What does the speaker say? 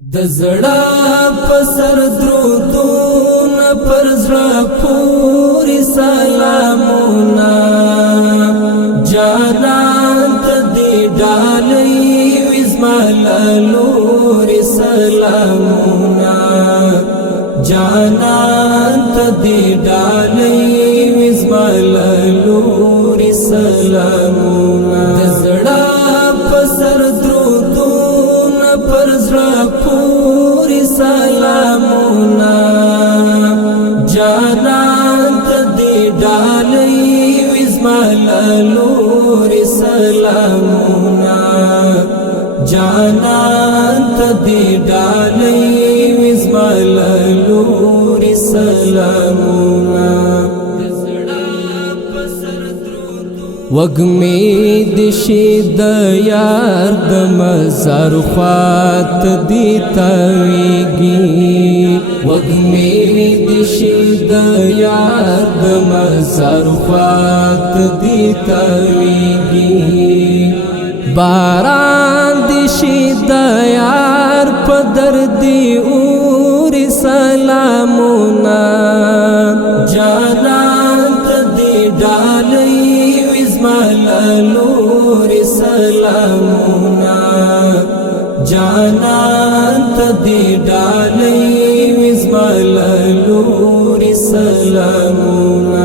د زړه پسر درودونه پر زړه پوری سلامونه جانان ته دی ډالۍ وزمالور سلامونه جانان ته دی ډالۍ وزمالور سلامونه د زړه پسر درودونه پر زړه پوری سلامونه جانان ته دی ډالۍ وزمالور سلامونه جانان ته دی ډالۍ وزمالور سلامونه وگمی دشی د یار د مزار خوات دی تاویگی وگمی دشی د یار د مزار خوات دی تاویگی باران دشی د یار پدر دی اور سلامونا جانان تدی ڈالی وزمالور سلامونا جانان تدی ڈالی وزمالور سلامونا